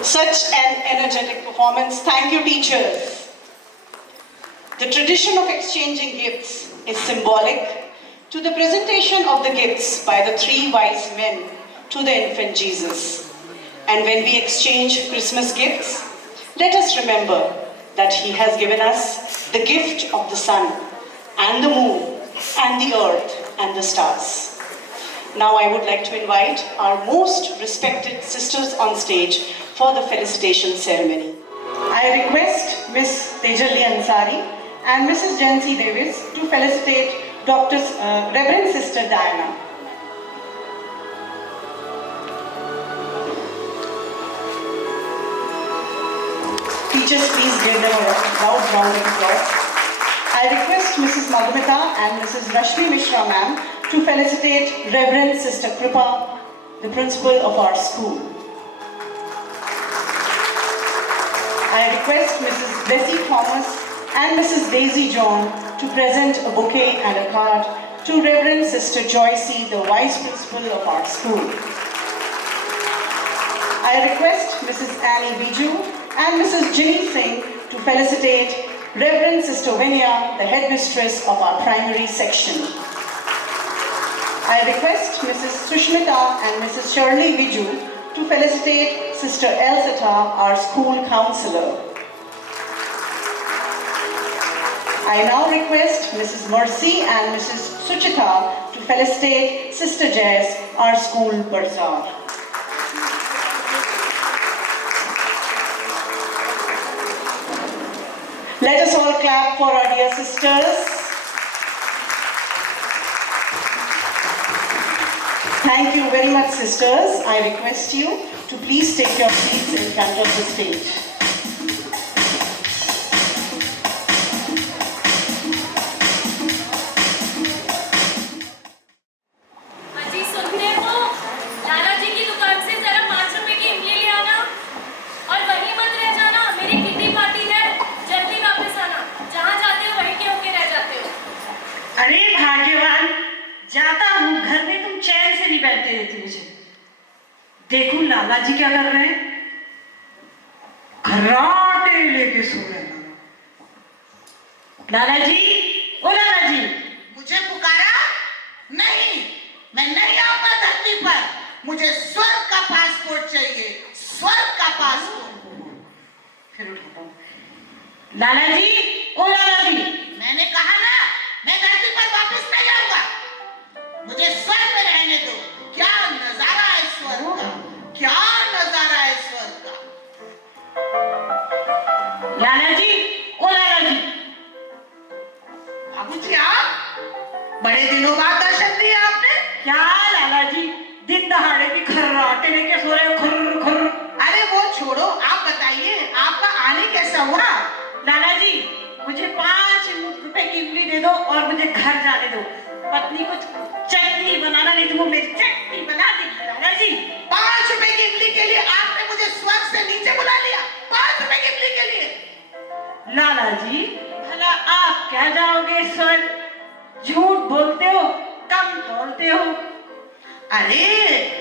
Such an energetic performance. Thank you, teachers. The tradition of exchanging gifts is symbolic to the presentation of the gifts by the three wise men to the infant Jesus. And when we exchange Christmas gifts, let us remember that He has given us the gift of the sun and the moon and the earth and the stars. Now I would like to invite our most respected sisters on stage for the felicitation ceremony. I request Ms. Tejalli Ansari and Mrs. Jancy Davis to felicitate Reverend Sister Diana. Teachers, please give them a loud round of applause. I request Mrs. Madhumita and Mrs. Rashmi Mishra ma'am to felicitate Reverend Sister Kripa, the principal of our school. I request Mrs. Bessie Thomas and Mrs. Daisy John to present a bouquet and a card to Reverend Sister Joycey, the vice principal of our school. I request Mrs. Annie Biju and Mrs. Ginny Singh to felicitate Reverend Sister Vinya, the headmistress of our primary section. I request Mrs. Sushmita and Mrs. Shirley Biju to felicitate Sister Elzata, our school counselor. I now request Mrs. Mercy and Mrs. Suchita to felicitate Sister Jess, our school bazaar. Let us all clap for our dear sisters. Thank you very much, sisters. I request you to please take your seats in front of the stage. अजी सुनते हो, लाला जी की दुकान से जरा 5 रुपए की इमली ले आना और वहीं मत रह जाना। मेरी किटी पार्टी है, जल्दी वापस आना। जहाँ जाते हो वहीं के होके रह जाते हो। अरे भाग्यवान, जाता हूँ, घर में तुम चैन से नहीं बैठते रहती मुझे। देखो लाला जी क्या कर रहे हैं, खर्राटे लेके सो रहे हैं। लाला जी, ओ लाला जी, मुझे पुकारा? नहीं, मैं नहीं आऊंगा धरती पर। मुझे स्वर्ग का पासपोर्ट चाहिए, स्वर्ग का पासपोर्ट। फिर उठाता हूँ। लाला जी, ओ लाला जी, मैंने कहा ना, मैं धरती पर वापस नहीं आऊंगा। मुझे स्वर्ग में रहने दो। क्या नजारा है स्वर्ग का, क्या नजारा है स्वर्ग का। लाला जी, ओ लाला जी। बाबूजी आप बड़े दिनों बाद दर्शन दिए आपने। क्या लाला जी, दिन दहाड़े भी खर्राटे लेके सो रहे हो, खुर खुर। अरे वो छोड़ो, आप बताइए आपका आने कैसा हुआ। लाला जी, मुझे 5 रुपए की इमली दे दो और मुझे घर जाने दो। पत्नी को चटनी बनाना नहीं तो वो मेरी चटनी बना देगी। लाला जी, 5 रुपए की इमली के लिए आपने मुझे स्वर्ग से नीचे बुला लिया। 5 रुपए की इमली के लिए। लाला जी, भला आप क्या जाओगे स्वर्ग? झूठ बोलते हो, कम तोलते हो। अरे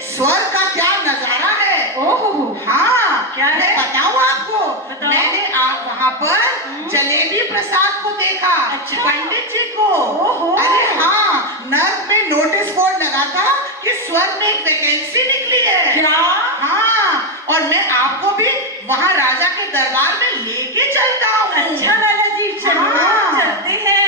स्वर्ग का क्या नजारा है। ओह हाँ, क्या है? मैं बताऊं आपको। बताओ। मैंने वहाँ पर जलेबी प्रसाद को देखा। अच्छा। पंडित जी को। ओहो। अरे हाँ, नर्क में नोटिस बोर्ड लगा था कि स्वर्ग में एक वैकेंसी निकली है। क्या? हाँ, और मैं आपको भी वहाँ राजा के दरबार में लेके चलता हूँ। अच्छा लाला जी, चलो हाँ। चलते हैं।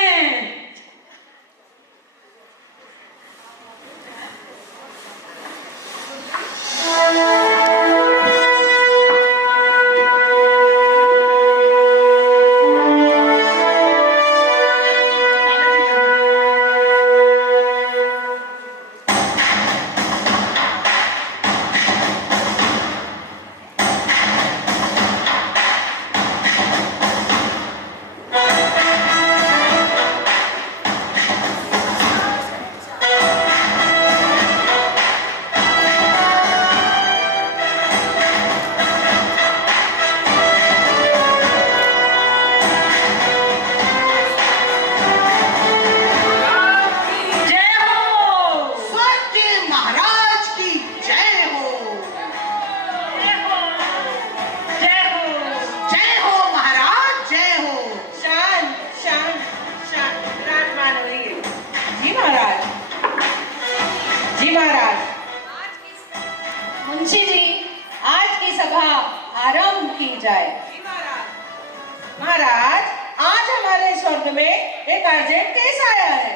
महाराज, आज हमारे स्वर्ग में एक अर्जेंट केस आया है।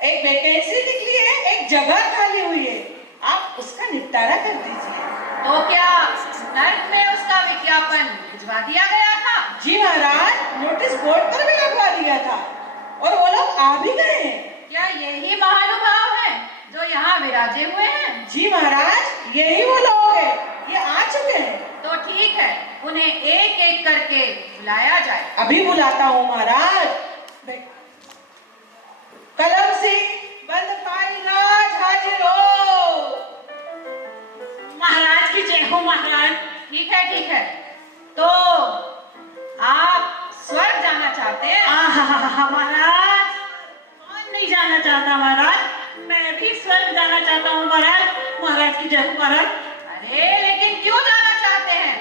एक वैकेंसी निकली है, एक जगह खाली हुई है। आप उसका निपटारा कर दीजिए। तो क्या नर्क में उसका विज्ञापन भिजवा दिया गया था? जी महाराज, नोटिस बोर्ड पर भी लगवा दिया था और वो लोग आ भी गए हैं। क्या यही महानुभाव है जो यहाँ विराजे हुए हैं? जी महाराज, यही वो लोग हैं, ये आ चुके हैं। तो ठीक है, उन्हें एक एक करके बुलाया जाए। अभी बुलाता हूँ महाराज। कलम सिंह, बंदपाई राज हाजिर हो। महाराज की जय हो महाराज। ठीक है, तो आप स्वर्ग जाना चाहते हैं? महाराज, कौन नहीं जाना चाहता महाराज। मैं भी स्वर्ग जाना चाहता हूँ महाराज। महाराज की जय हो महाराज। अरे लेकिन क्यों जाना चाहते हैं?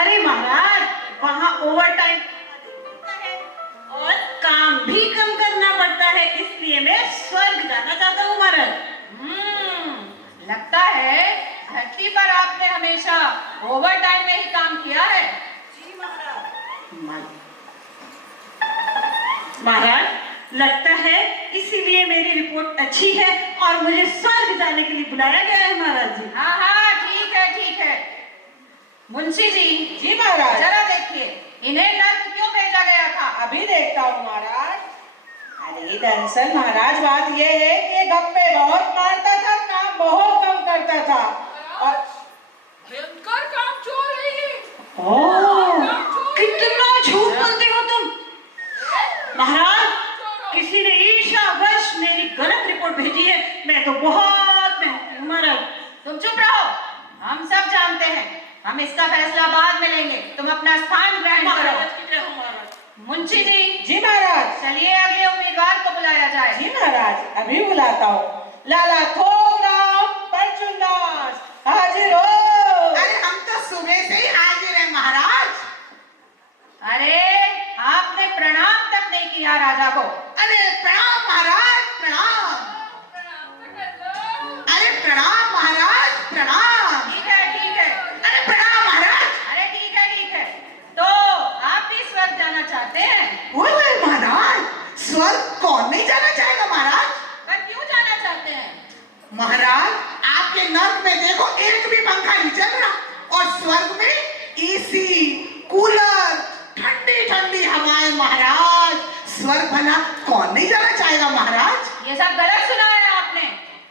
अरे महाराज, वहाँ ओवर टाइम और काम भी कम करना पड़ता है, इसलिए मैं स्वर्ग जाना चाहता हूँ महाराज। लगता है धरती पर आपने हमेशा ओवर टाइम में ही काम किया है। जी महाराज। महाराज लगता है इसीलिए मेरी रिपोर्ट अच्छी है और मुझे स्वर्ग जाने के लिए बुलाया गया है महाराज जी। हाँ हाँ ठीक है ठीक है। मुंशी जी जी महाराज। जरा देखिए इन्हें नर्क क्यों भेजा गया था? अभी देखता हूँ महाराज। अरे दरअसल महाराज बात ये है कि ये गप्पे बहुत मारता था, काम बहुत कम करता था और भयंकर काम चोर है ये। कितना झूठ बोलते हो तुम महाराज। किसी ने ईर्ष्यावश मेरी गलत रिपोर्ट भेजी है। मैं तो बहुत मेहनती हूँ महाराज। तुम चुप रहो, हम सब जानते हैं। हम इसका फैसला बाद में लेंगे, तुम अपना स्थान ग्रहण करो। मुंशी जी जी महाराज। चलिए अगले उम्मीदवार को बुलाया जाए। जी महाराज अभी बुलाता हूँ। लाला थोकराम परचुंदास हाजिर हो। अरे हम तो सुबह से ही हाजिर हैं महाराज। अरे आपने प्रणाम तक नहीं किया राजा को। अरे प्रणाम महाराज प्रणाम। अरे प्रणाम महाराज प्रणाम। ठीक है ठीक है। अरे प्रणाम महाराज। अरे ठीक है। तो आप भी स्वर्ग जाना चाहते हैं? ओए महाराज, स्वर्ग कौन नहीं जाना चाहेगा महाराज। पर क्यों जाना चाहते हैं? महाराज आपके नर्क में देखो एक भी पंखा नहीं चल रहा और स्वर्ग में एसी कूलर ठंडी ठंडी हवाएं महाराज। स्वर्ग भला कौन नहीं जाना चाहेगा महाराज। ये सब गलत सुना है आपने।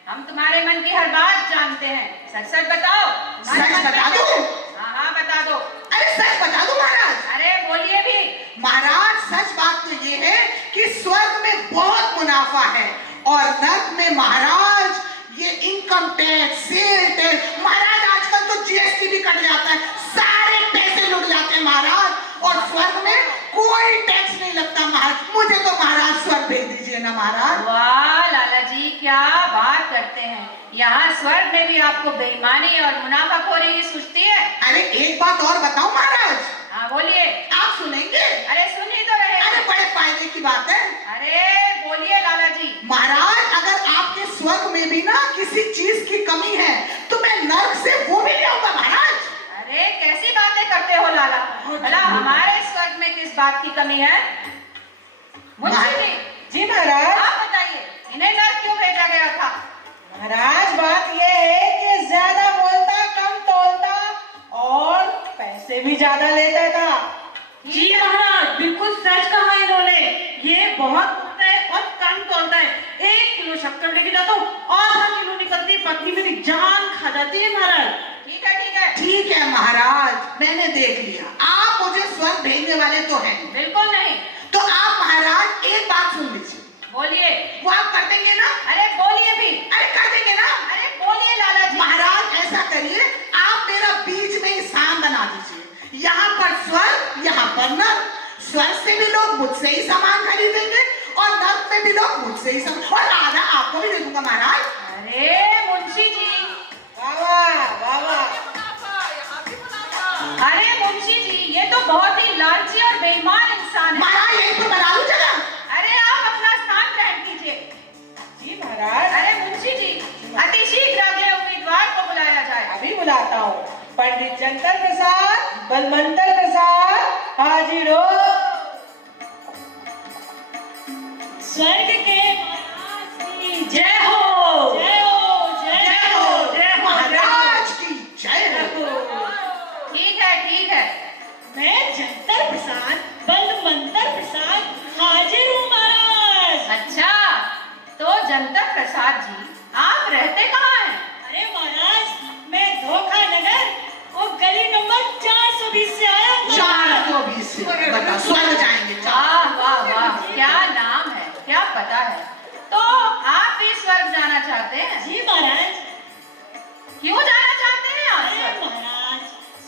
हम तुम्हारे मन की हर बात जानते हैं। सच सच बताओ। तुम्हारे सच मन में बता क्या दूं? है? हाँ बता दो। अरे सच बता दो महाराज। अरे बोलिए भी। महाराज सच बात तो ये है कि स्वर्ग में बहुत मुनाफा है और नर्क में महाराज ये इनकम टैक्स सेल टैक्स महाराज आजकल तो जीएसटी भी कट जाता है, सारे पैसे लुट जाते हैं महाराज। और स्वर्ग में कोई टैक्स नहीं लगता महाराज। मुझे तो महाराज स्वर्ग भेज दीजिए ना महाराज। वाह लाला जी क्या बात करते हैं। यहाँ स्वर्ग में भी आपको बेईमानी और मुनाफाखोरी ही सूझती है। अरे एक बात और बताओ महाराज। हाँ बोलिए। आप सुनेंगे? अरे सुन ही तो रहे हैं। अरे बड़े फायदे की बात है। अरे बोलिए लाला जी। महाराज अगर आपके स्वर्ग में भी ना किसी चीज की कमी है तो मैं नर्क से वो भी ले आऊंगा महाराज। अरे कैसी बातें करते हो लाला। भला हमारे स्वर्ग में किस बात की कमी है? मुंशी जी जी महाराज। आप बताइए इन्हें नर्क क्यों भेजा गया था? महाराज बात ये है कि ज्यादा बोलता कम तोलता और पैसे भी ज्यादा लेता था। जी महाराज बिल्कुल सच कहा इन्होंने। ये बहुत बोलता है और कम तोलता है। 1 किलो शक्कर लेके जाता हूँ, आधा किलो निकलती है, पत्नी मेरी जान खा जाती है महाराज। ठीक है ठीक है। ठीक है महाराज मैंने देख लिया, आप मुझे स्वर्ग भेजने वाले तो हैं। बिल्कुल नहीं। तो आप महाराज एक बात सुन लीजिए। बोलिए। वो आप कर देंगे ना? अरे बोलिए भी। अरे कर देंगे ना? अरे बोलिए लाला जी। महाराज ऐसा करिए, आप मेरा बीच में ही स्थान बना दीजिए। यहाँ पर स्वर्ग, यहाँ पर नर्क। स्वर्ग से भी लोग मुझसे ही सामान खरीदेंगे और नर्क में भी लोग मुझसे ही सामान, और आधा आपको भी दे दूंगा महाराज। अरे मुंशी जी। वाह। अरे मुंशी जी ये तो बहुत ही लालची और बेईमान इंसान है। महाराज यहीं पर बना लूं जगह? अरे आप अपना स्थान ग्रहण कीजिए। जी महाराज अरे मुंशी जी अति शीघ्र अगले उम्मीदवार को बुलाया जाए। अभी बुलाता हूँ। पंडित जंतर प्रसाद बलवंतर प्रसाद हाजिर हो। स्वर्ग के महाराज की जय हो। जय हो जय हो जय हो महाराज की जय हो। ठीक है। मैं जंतर प्रसाद बलवंतर प्रसाद हाजिर हूँ महाराज। अच्छा तो जंतर प्रसाद जी आप रहते कहाँ हैं? अरे महाराज मैं धोखा नगर वो गली नंबर 420 से आया हूँ। 420 से बता स्वर्ग जाएंगे। वाह क्या नाम है, क्या पता है। तो आप भी स्वर्ग जाना चाहते हैं? जी महाराज। क्यों जाना चाहते हैं आप अरे स्वर्ग? महाराज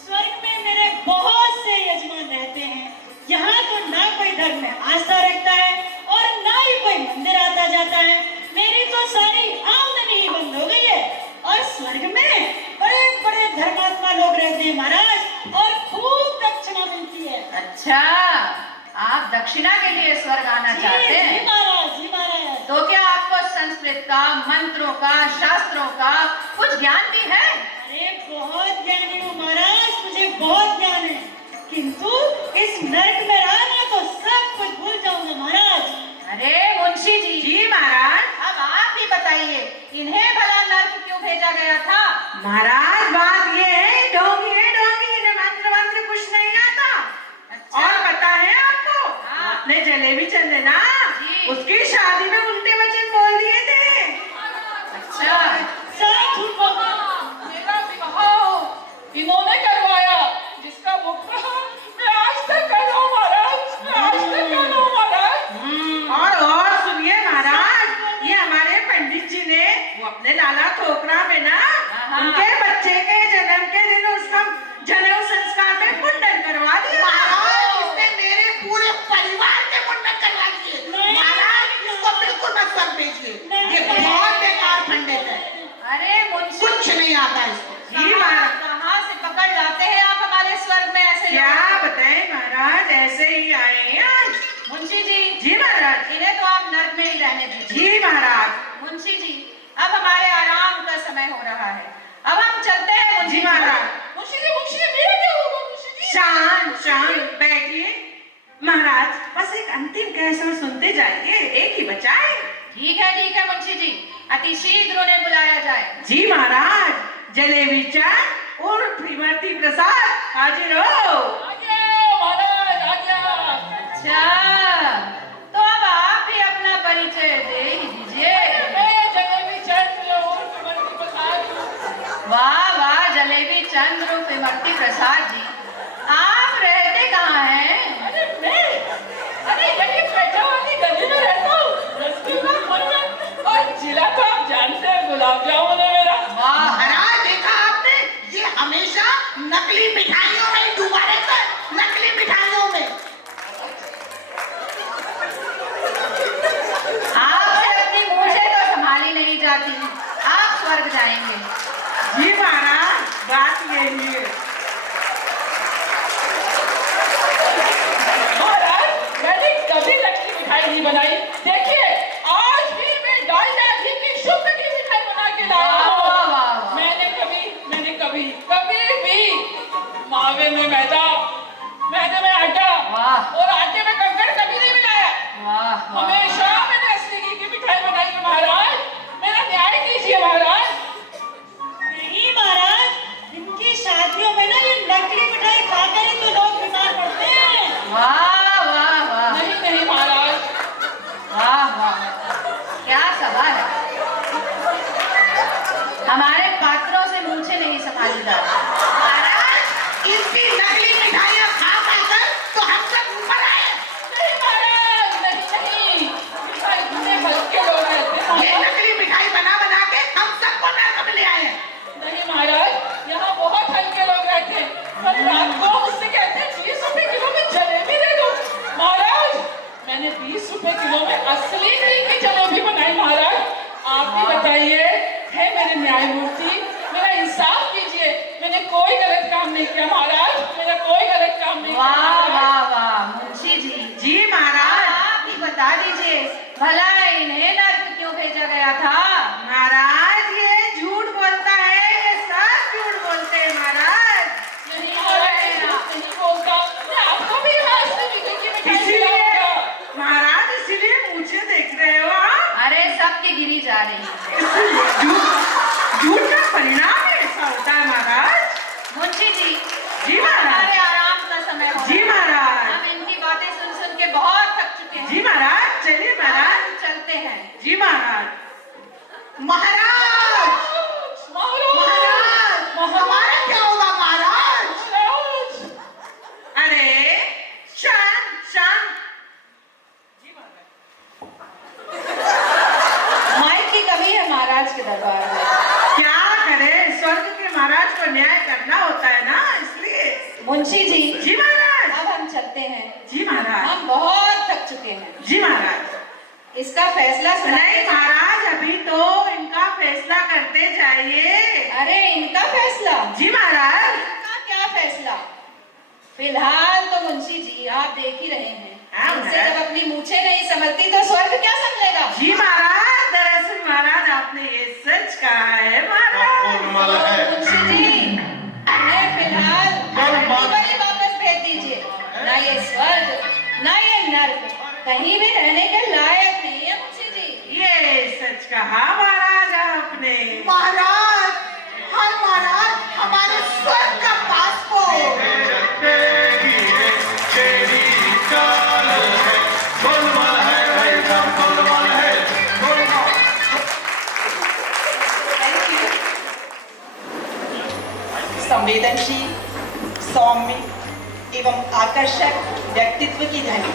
स्वर्ग में मेरे बहुत से यजमान रहते हैं। यहाँ तो ना कोई धर्म में आस्था रखता है और ना ही कोई मंदिर आता जाता है। मेरी तो सारी आमदनी ही बंद हो गई है और स्वर्ग में बड़े बड़े धर्मात्मा लोग रहते हैं महाराज और खूब दक्षिणा मिलती है। अच्छा आप दक्षिणा के लिए स्वर्ग आना चाहते हैं? जी महाराज जी महाराज। तो क्या आपको संस्कृत का, मंत्रों का, शास्त्रों का कुछ ज्ञान भी है? अरे बहुत ज्ञानी हूँ महाराज, मुझे बहुत ज्ञान है, किंतु इस नरक में रहना तो सब कुछ भूल जाऊंगा महाराज। आपने जलेबी चंद है ना, जी। उसकी शादी में उल्टे वचन बोल दिए थे। अच्छा, सब झूठ बोलते हैं। मेरा विवाह इन्होंने करवाया, जिसका मुख मैं आज तक कर रहा हूँ महाराज, मैं आज तक कर रहा हूँ महाराज। और सुनिए महाराज, ये हमारे पंडित जी ने वो अपने लाला ठोकरा में ना उनके बच्चे के जन्म के दिन उसका जनेऊ संस्कार में मुंडन करवा दिया। महाराज इसने मेरे पूरे परिवार के मुंडन करवा दिए। महाराज इसको बिल्कुल मत कर भेजिए, ये बहुत बेकार पंडित है, अरे मुंशी कुछ नहीं आता इसको। जी महाराज, कहाँ से पकड़ लाते हैं आप हमारे स्वर्ग में ऐसे लोग? क्या बताएं महाराज, ऐसे ही आए हैं आज। मुंशी जी, जी महाराज। इन्हें तो आप नर्क में ही रहने दीजिए। जी महाराज। मुंशी जी, अब हमारे आराम का समय हो रहा है, अब हम चलते हैं मुंशी जी महाराज। मुंशी जी मेरा क्या होगा मुंशी जी? शांत शांत बैठिए महाराज, बस एक अंतिम कैसर सुनते जाइए, एक ही बचा है। ठीक है मुंशी जी, अति शीघ्र उन्हें बुलाया जाए। जी महाराज, जलेबी चाट और श्रीमती प्रसाद हाजिर हो। आ गया महाराज, आ गया। अच्छा, तो अब आप भी अपना परिचय दे ही दीजिए। मैं जलेबी चंद और श्रीमती प्रसाद। वाह वाह, जलेबी चंद उर्फ इमरती प्रसाद जी, आप रहते कहाँ हैं? अरे यही पैठा वाली गली में रहता हूँ, रसगुल्ला मुन्नन और जिला तो आप जानते हैं, गुलाब जामुन है मेरा। वाह, महाराज देखा आपने, ये हमेशा नकली मिठाइयों में ही डूबा रहता है, नकली मिठाइयों में। आपसे अपनी मूछें तो संभाली नहीं जाती, आप स्वर्ग जाएंगे। जी महाराज, बात यही है। महाराज मैंने कभी नकली मिठाई नहीं बनाई, देखिए आज भी मैं डालडा घी की शुद्ध की मिठाई बना के लाया वाह, हूँ। वाह, वाह। मैंने कभी भी मावे में मैदा, मैदे में आटा वाह। और आटे में कंकड़ कभी नहीं मिलाया। वाह वाह, हमेशा मैंने असली घी की मिठाई बनाई है महाराज, मेरा न्याय कीजिए महाराज। नहीं महाराज, इनकी शादियों में ना ये नकली मिठाई खाकर ही तो लोग बीमार पड़ते हैं। वाह वाह वाह, नहीं महाराज, वाह वाह, क्या सभा है। हमारे पात्रों से मूछें नहीं संभाली जाती। महाराज इनकी नकली मिठाइयाँ खा कर तो हम सब ऊपर आए। नहीं महाराज, नहीं मिठाई इतने हल्के लोग रहते हैं ये महाराज। नकली मिठाई बना बना के हम सबको नरक में ले आए हैं। नहीं महाराज, यहाँ बहुत हल्के लोग रहते हैं, कल रात को मुझसे कहते हैं 20 रुपए किलो में जलेबी दे दो। महाराज मैंने 20 रुपए किलो में असली घी की जलेबी बनाई महाराज। आप भी बताइए, है मेरे न्यायमूर्ति, मेरा इंसाफ कीजिए, मैंने कोई गलत काम नहीं किया महाराज, मेरा कोई गलत काम नहीं किया वाह महाराज। वाह वाह, मुंशी जी, जी महाराज। आप ही बता दीजिए, भला इन्हें नर्क क्यों भेजा गया था? महाराज ये झूठ बोलता है, ये सब झूठ बोलते हैं महाराज। नहीं महाराज, नहीं बोलता, मैं आपको भी रास्ते में की मिठाई इसीलिए खिलाऊंगा। महाराज, इसीलिए मुझे देख रहे हो आप। अरे सबकी गिरी जा रही है। झूठ का परिणाम ऐसा होता है महाराज। मुंशी जी, जी महाराज। हमारे आराम का समय हो जी रहा है। महाराज। हम इनकी बातें सुन सुन के बहुत थक चुके हैं। जी महाराज, चलिए महाराज। हम चलते हैं। जी महाराज। महाराज महाराज हमारा क्या होगा महाराज? अरे शांत शांत। माइक की कमी है महाराज के दरबार में। क्या करे, स्वर्ग के महाराज को न्याय करना होता है ना, इसलिए। मुंशी जी, जी महाराज। अब हम चलते हैं, जी महाराज। हम बहुत थक चुके हैं। जी महाराज। इसका फैसला सुनाइए। नहीं महाराज, अभी तो इनका फैसला करते जाइए। अरे इनका फैसला? जी महाराज। इनका क्या फैसला? फिलहाल तो मुंशी जी आप देख ही रहे हैं, हाँ, इनसे महाराज। जब अपनी मूछें नहीं संभलती तो स्वर्ग क्या संभलेगा? जी महाराज, दरअसल महाराज आपने ये सच कहा है महाराज। मुंशी जी, इन्हें फिलहाल धरती पर ही वापस भेज दीजिए। ना ये स्वर्ग, ना ये नर्क कहीं भी रहने के लायक नहीं है मुंशी जी। ये सच कहा महाराज आपने। महाराज हाय महाराज, हमारे स्वर्ग का पासपोर्ट। तेरी चाल है संवेदनशील, सौम्य एवं आकर्षक व्यक्तित्व की धनी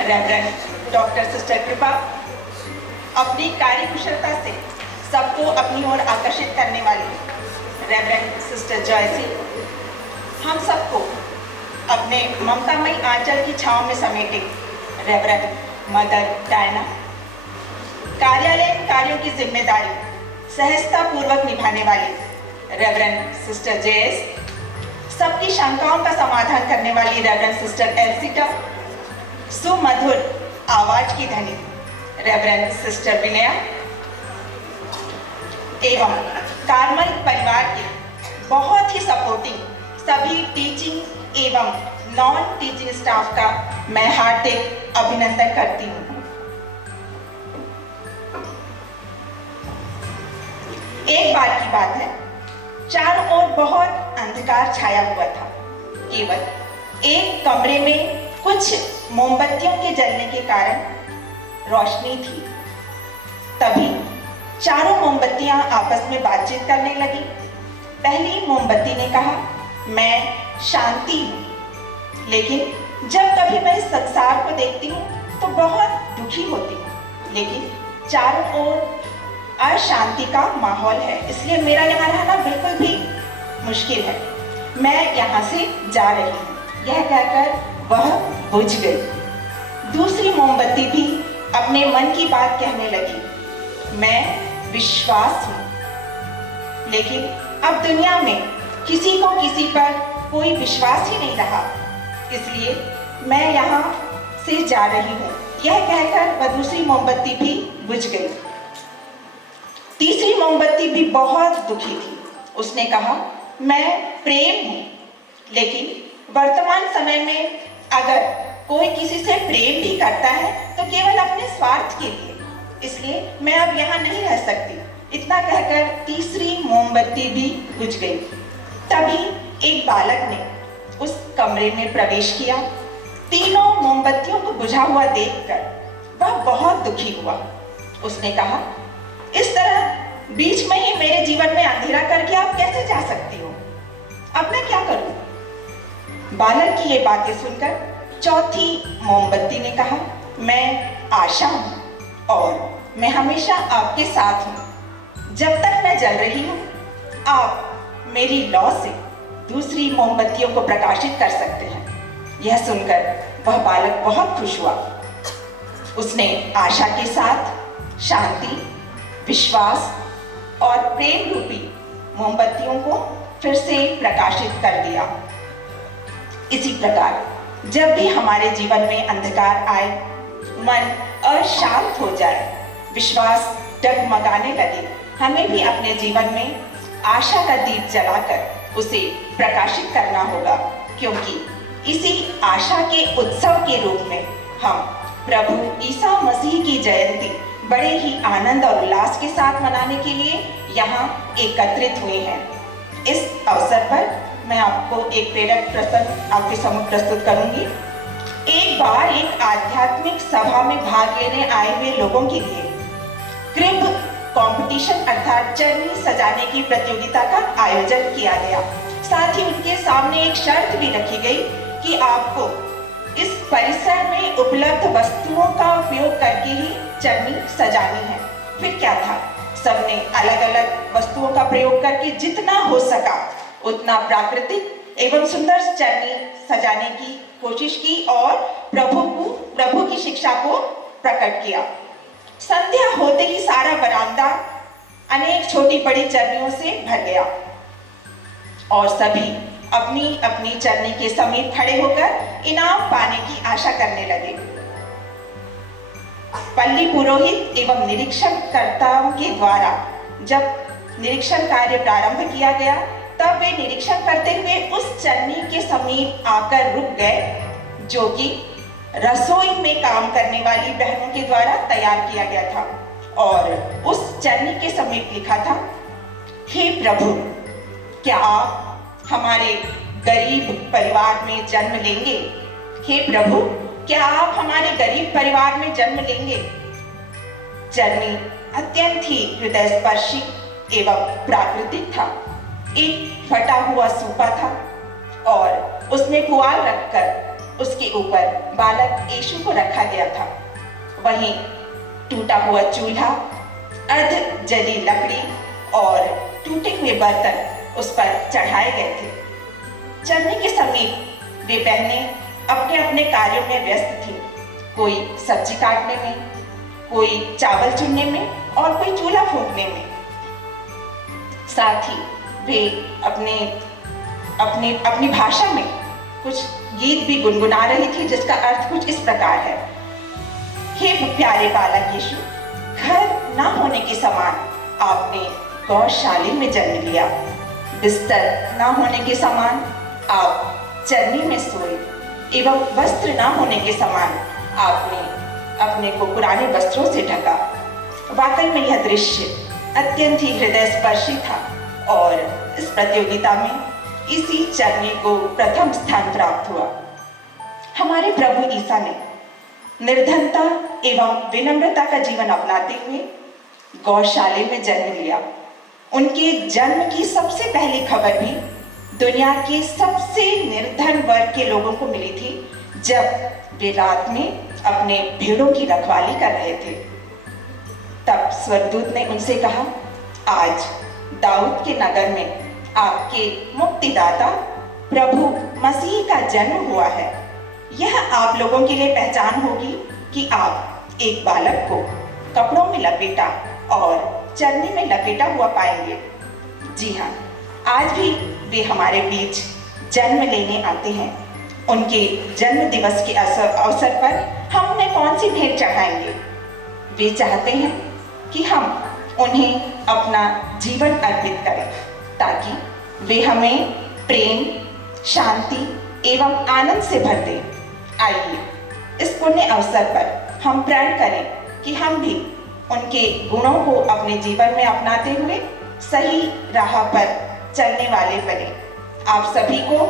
रेवरेंड डॉक्टर सिस्टर कृपा अपनी कार्यकुशलता से सबको अपनी ओर आकर्षित करने वाली रेवरेंड सिस्टर जॉयसी हम सबको अपने ममतामयी आंचल की छांव में समेटे रेवरेंड मदर डायना, कार्यालय कार्यों की जिम्मेदारी सहजता पूर्वक निभाने वाली रेवरेंड सिस्टर जेएस, सबकी शंकाओं का समाधान करने वाली रेवरेंड सिस्टर एल्सिटा, सुमधुर आवाज की धनी रेवरेंड सिस्टर विनया एवं कार्मल परिवार के बहुत ही सपोर्टिंग सभी टीचिंग एवं नॉन टीचिंग स्टाफ का मैं हार्दिक अभिनंदन करती हूँ। एक बार की बात है, चारों ओर बहुत अंधकार छाया हुआ था। केवल एक कमरे में कुछ मोमबत्तियों के जलने के कारण रोशनी थी। तभी चारों मोमबत्तियां आपस में बातचीत करने लगी। पहली मोमबत्ती ने कहा, मैं शांति हूँ, लेकिन जब कभी मैं इस संसार को देखती हूँ तो बहुत दुखी होती हूँ। लेकिन चारों ओर अशांति का माहौल है, इसलिए मेरा यहाँ रहना बिल्कुल भी मुश्किल है। मैं यहाँ से जा रही हूँ। यह कहकर वह बुझ गई। दूसरी मोमबत्ती भी अपने मन की बात कहने लगी, मैं विश्वास हूँ, लेकिन अब दुनिया में किसी को किसी पर कोई विश्वास ही नहीं रहा, इसलिए मैं यहाँ से जा रही हूँ। यह कहकर वह दूसरी मोमबत्ती भी बुझ गई। तीसरी मोमबत्ती भी बहुत दुखी थी। उसने कहा, मैं प्रेम हूँ, लेकिन वर्तमान समय में अगर कोई किसी से प्रेम भी करता है तो केवल अपने स्वार्थ के लिए, इसलिए मैं अब यहाँ नहीं रह सकती। इतना कहकर तीसरी मोमबत्ती भी बुझ गई। तभी एक बालक ने उस कमरे में प्रवेश किया। तीनों मोमबत्तियों को बुझा हुआ देखकर वह बहुत दुखी हुआ। उसने कहा, इस तरह बीच में ही मेरे जीवन में अंधेरा करके आप कैसे जा सकती हो? अब मैं क्या करूं? बालक की ये बातें सुनकर चौथी मोमबत्ती ने कहा, मैं आशा हूं और मैं हमेशा आपके साथ हूं। जब तक मैं जल रही हूं, आप मेरी लौ से दूसरी मोमबत्तियों को प्रकाशित कर सकते हैं। यह सुनकर वह बालक बहुत खुश हुआ। उसने आशा के साथ शांति, विश्वास और प्रेम रूपी मोमबत्तियों को फिर से प्रकाशित कर दिया। इसी प्रकार जब भी हमारे जीवन में अंधकार आए, मन अशांत हो जाए, विश्वास डगमगाने लगे, हमें भी अपने जीवन में आशा का दीप जलाकर उसे प्रकाशित करना होगा, क्योंकि इसी आशा के उत्सव के रूप में हम प्रभु ईसा मसीह की जयंती बड़े ही आनंद और उल्लास के साथ मनाने के लिए यहाँ एकत्रित हुए हैं। इस अवसर पर मैं आपको एक प्रेरक प्रसंग आपके सम्मुख प्रस्तुत करूंगी। एक बार एक आध्यात्मिक सभा में भाग लेने आए हुए लोगों के लिए क्रिब कंपटीशन अर्थात चरनी सजाने की प्रतियोगिता का आयोजन किया गया। साथ ही उनके सामने एक शर्त भी रखी गई कि आपको इस परिसर में उपलब्ध वस्तुओं का उपयोग करके ही चरनी सजानी है। फिर क्या था, सबने अलग अलग वस्तुओं का प्रयोग करके जितना हो सका उतना प्राकृतिक एवं सुंदर चरनी सजाने की कोशिश की और प्रभु की शिक्षा को प्रकट किया। संध्या होते ही सारा बरामदा अनेक छोटी बड़ी चरनियों से भर गया और सभी अपनी अपनी चरनी के समीप खड़े होकर इनाम पाने की आशा करने लगे। पल्ली पुरोहित एवं निरीक्षणकर्ताओं के द्वारा जब निरीक्षण कार्य प्रारंभ किया गया, तब वे निरीक्षण करते हुए उस चरनी के समीप आकर रुक गए, जो कि रसोई में काम करने वाली बहनों के द्वारा तैयार किया गया था। और उस चरनी के समीप लिखा था, हे प्रभु, क्या आप हमारे गरीब परिवार में जन्म लेंगे? हे प्रभु, क्या आप हमारे गरीब परिवार में जन्म लेंगे? चरनी अत्यंत ही हृदय स्पर्शी एवं प्राकृतिक था। एक फटा हुआ सूपा था और उसने पुआल रखकर उसके ऊपर बालक यीशु को रखा गया था। वहीं टूटा हुआ चूल्हा, अर्ध जली लकड़ी और टूटे हुए बर्तन उस पर चढ़ाए गए थे। चलने के समीप वे बहनें अपने अपने कार्यों में व्यस्त थीं। कोई सब्जी काटने में, कोई चावल चुनने में और कोई चूल्हा फूंकने में। साथ ही वे अपनी भाषा में कुछ गीत भी गुनगुना रही थी, जिसका अर्थ कुछ इस प्रकार है। हे प्यारे बालक यीशु, घर ना होने के समान आपने गौशाले में जन्म लिया। बिस्तर ना होने के समान आप चरनी में सोए एवं वस्त्र ना होने के समान आपने अपने को पुराने वस्त्रों से ढका। वाकई में यह दृश्य अत्यंत ही हृदय स्पर्शी था और इस प्रतियोगिता में इसी चरनी को प्रथम स्थान प्राप्त हुआ। हमारे प्रभु ईसा ने निर्धनता एवं विनम्रता का जीवन अपनाते हुए गौशाले में जन्म लिया। उनके जन्म की सबसे पहली खबर भी दुनिया के सबसे निर्धन वर्ग के लोगों को मिली थी, जब वे रात में अपने भेड़ों की रखवाली कर रहे थे। तब स्वर्गदूत ने उनसे कहा, आज दाऊद के नगर में आपके मुक्तिदाता प्रभु मसीह का जन्म हुआ है। यह आप लोगों के लिए पहचान होगी कि आप एक बालक को कपड़ों में लपेटा और चरनी में लपेटा हुआ पाएंगे। जी हाँ, आज भी वे हमारे बीच जन्म लेने आते हैं। उनके जन्म दिवस के अवसर पर हम उन्हें कौन सी भेंट चढ़ाएंगे? वे चाहते हैं कि हम उन्हें अपना जीवन अर्पित करें, ताकि वे हमें प्रेम, शांति एवं आनंद से भर दें। आइए इस पुण्य अवसर पर हम प्रण करें कि हम भी उनके गुणों को अपने जीवन में अपनाते हुए सही राह पर चलने वाले बने। आप सभी को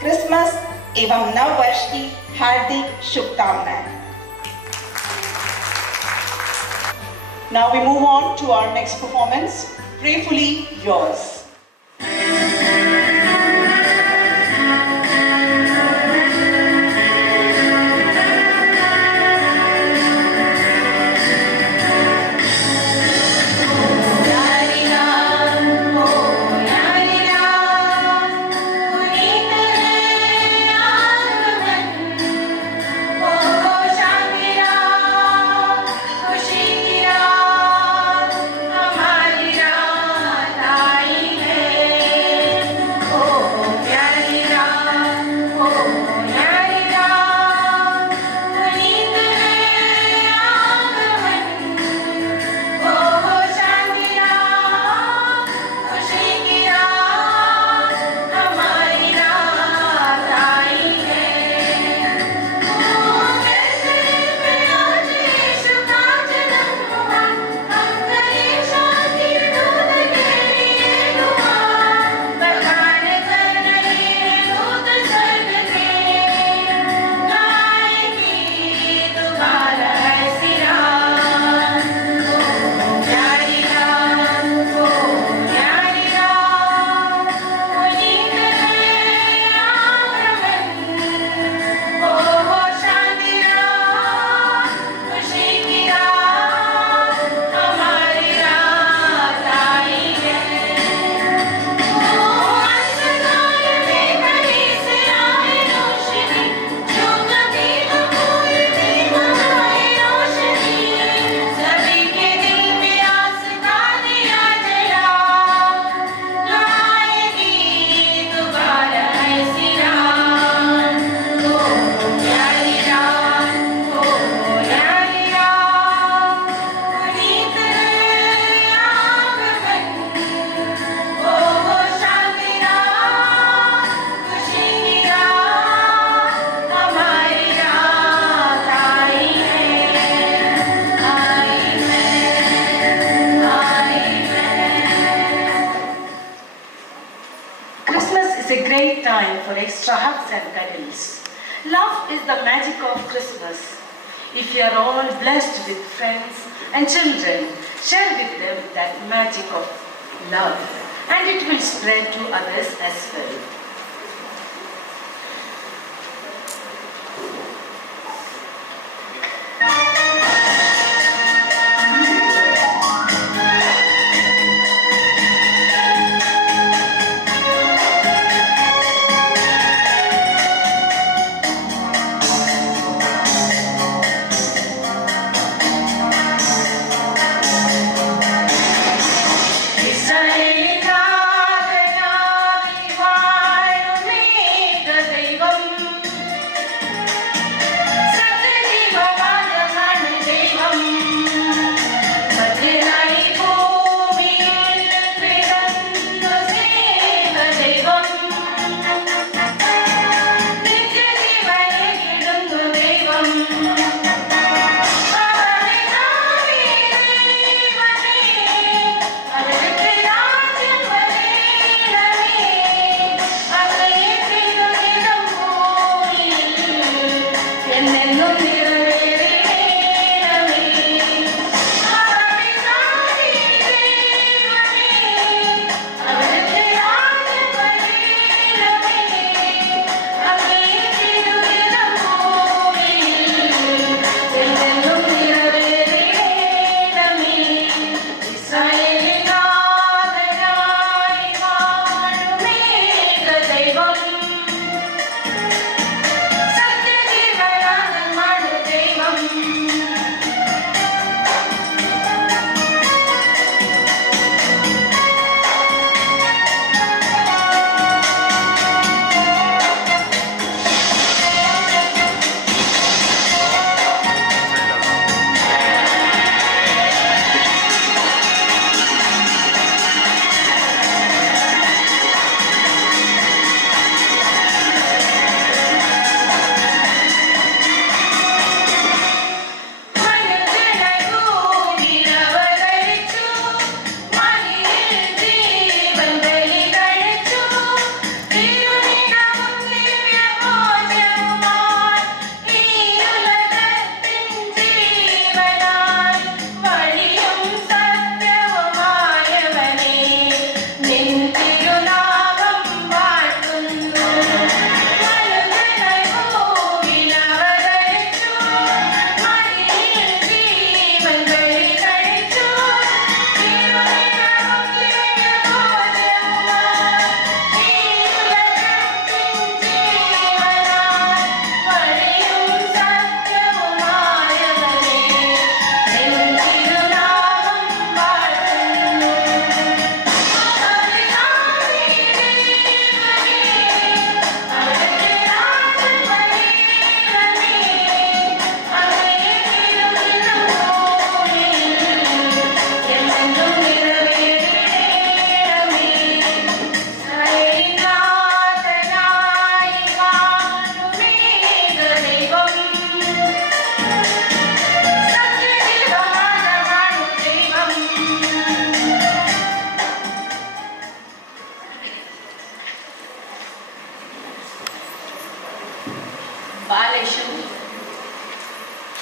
क्रिसमस एवं नव वर्ष की हार्दिक शुभकामनाएं। Now we move on to our next performance, Prayfully Yours. time for extra hugs and cuddles. Love is the magic of Christmas. If you are all blessed with friends and children, share with them that magic of love. and it will spread to others as well.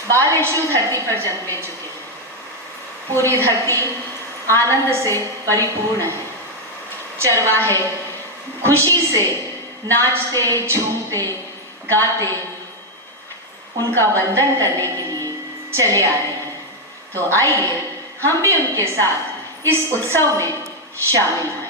बाल यीशु धरती पर जन्म ले चुके हैं। पूरी धरती आनंद से परिपूर्ण है। चरवाहे खुशी से नाचते, झूमते, गाते उनका वंदन करने के लिए चले आ रहे हैं। तो आइए हम भी उनके साथ इस उत्सव में शामिल हों।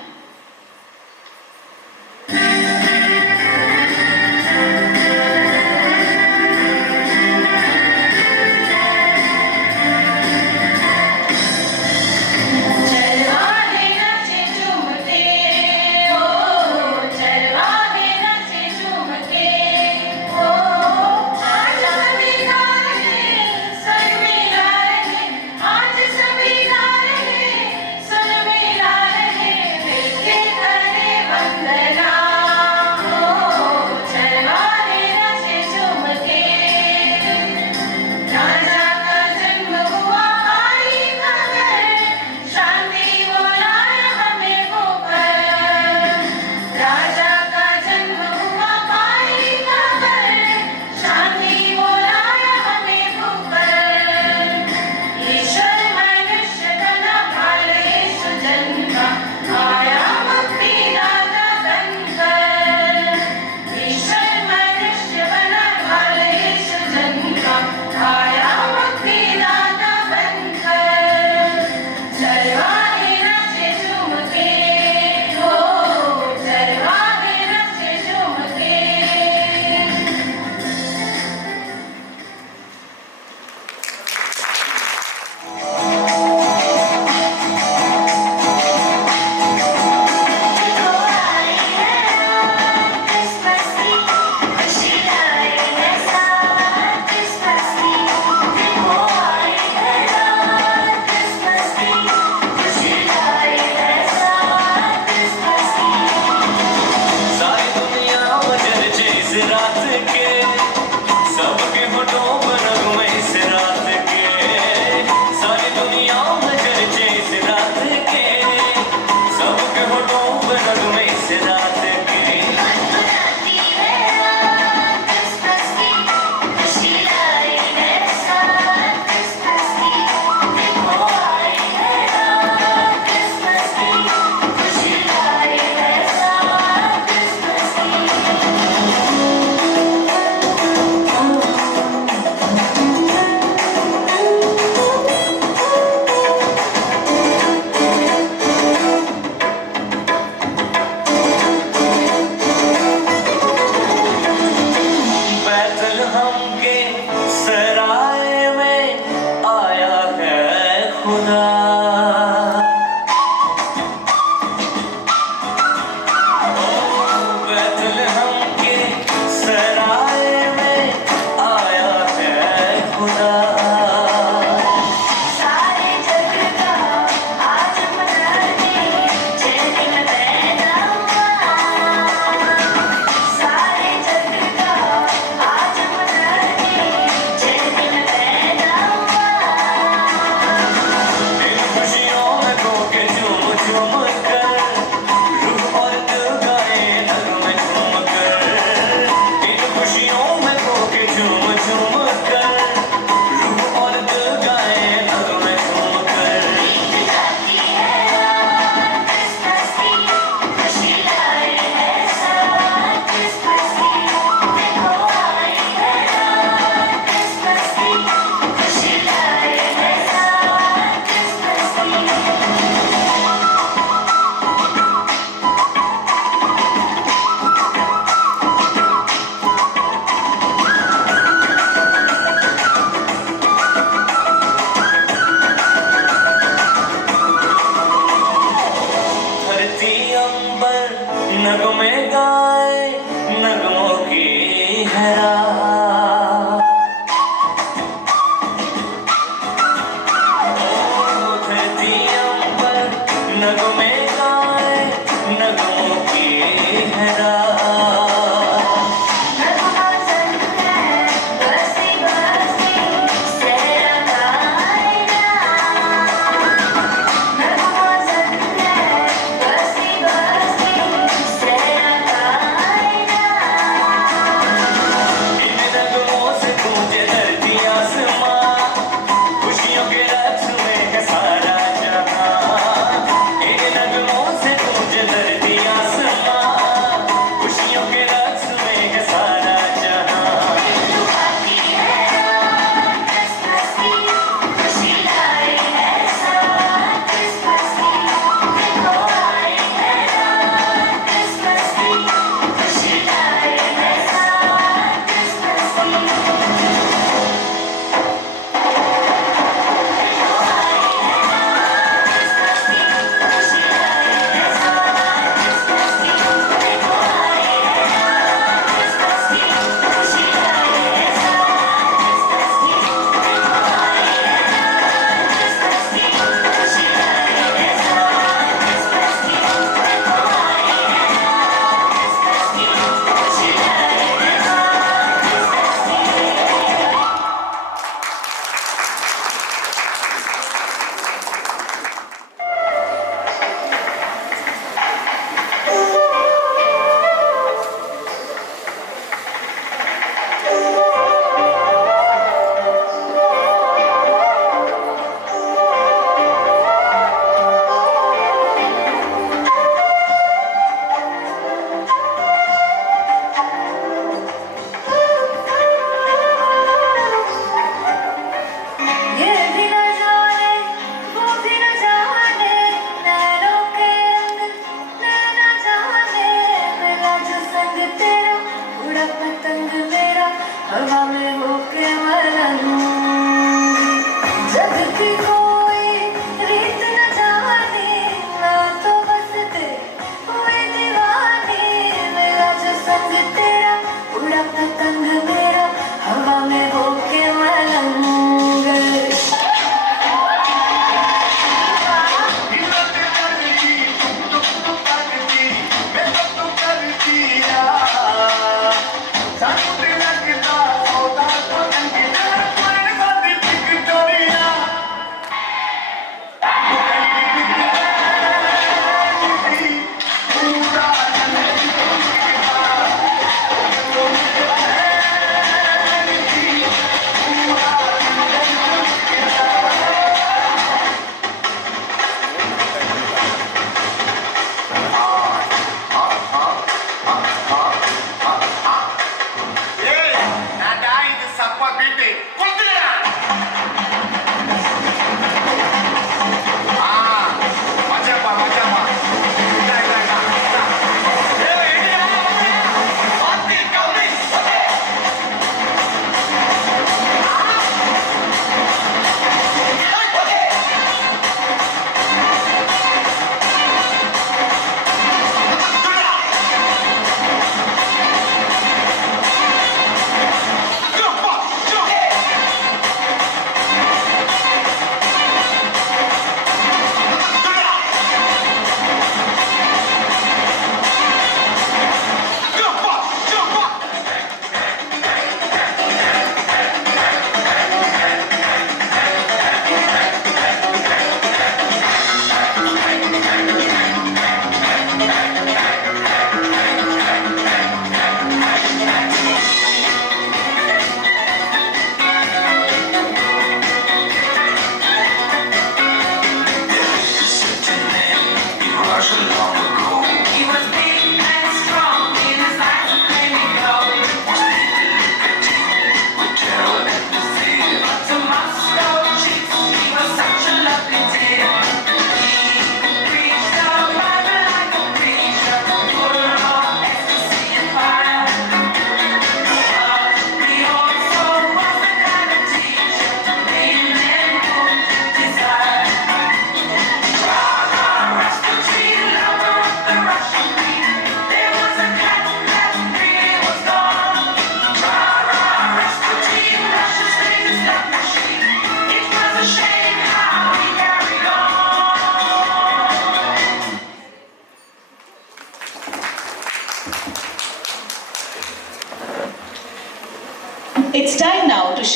आज सभी गा रहे, सुर मिला रहे।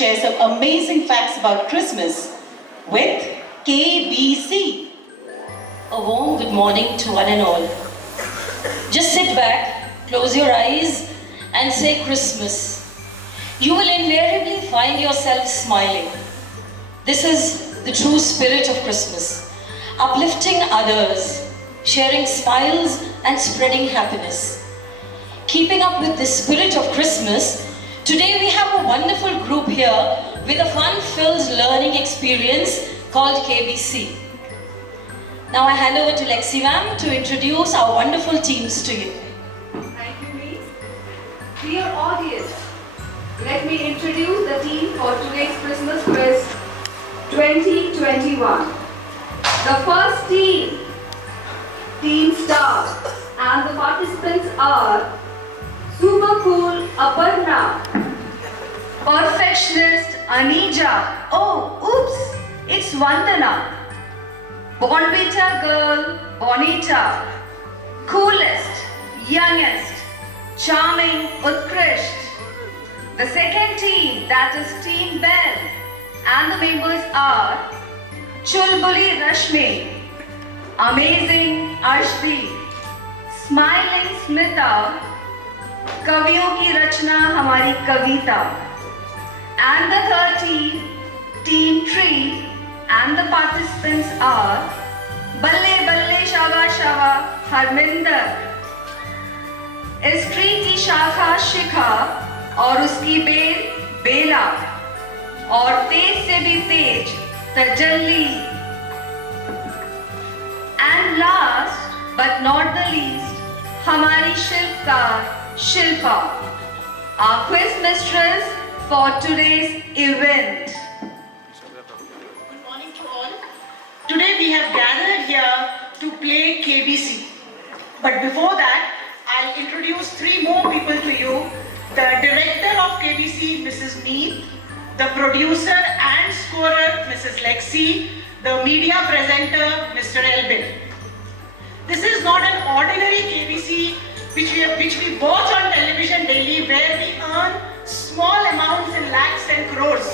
share some amazing facts about Christmas with KBC. A warm good morning to one and all. Just sit back, close your eyes and say Christmas. You will invariably find yourself smiling. This is the true spirit of Christmas. Uplifting others, sharing smiles and spreading happiness. Keeping up with the spirit of Christmas, today we have a wonderful group here with a fun-filled learning experience called KBC. Now I hand over to Lexi ma'am to introduce our wonderful teams to you. Thank you, Miss. Dear audience, let me introduce the team for today's Christmas quiz 2021. The first team, Team Star, and the participants are Super Cool Aparna, Perfectionist Anija, Oh, oops, it's Vandana. Bonvita girl, Bonita. Coolest, youngest, charming, Utkrisht. The second team, that is Team Bell, and the members are Chulbuli Rashmi, Amazing Ashdi, Smiling Smita, कवियों की रचना हमारी कविता. And the third team, Team Tree, and the participants are Balle Balle Shava Shava Harminder. इस tree की शाखा शिखा और उसकी bell बेला और तेज से भी तेज तजल्ली. And last but not the least, हमारी शिल्पकार Shilpa, our quiz mistress for today's event. Good morning to all. Today we have gathered here to play KBC. But before that, I'll introduce three more people to you. The director of KBC, Mrs. Meet, the producer and scorer, Mrs. Lexi, the media presenter, Mr. Elbin. This is not an ordinary KBC which we watch on television daily, where we earn small amounts in lakhs and crores.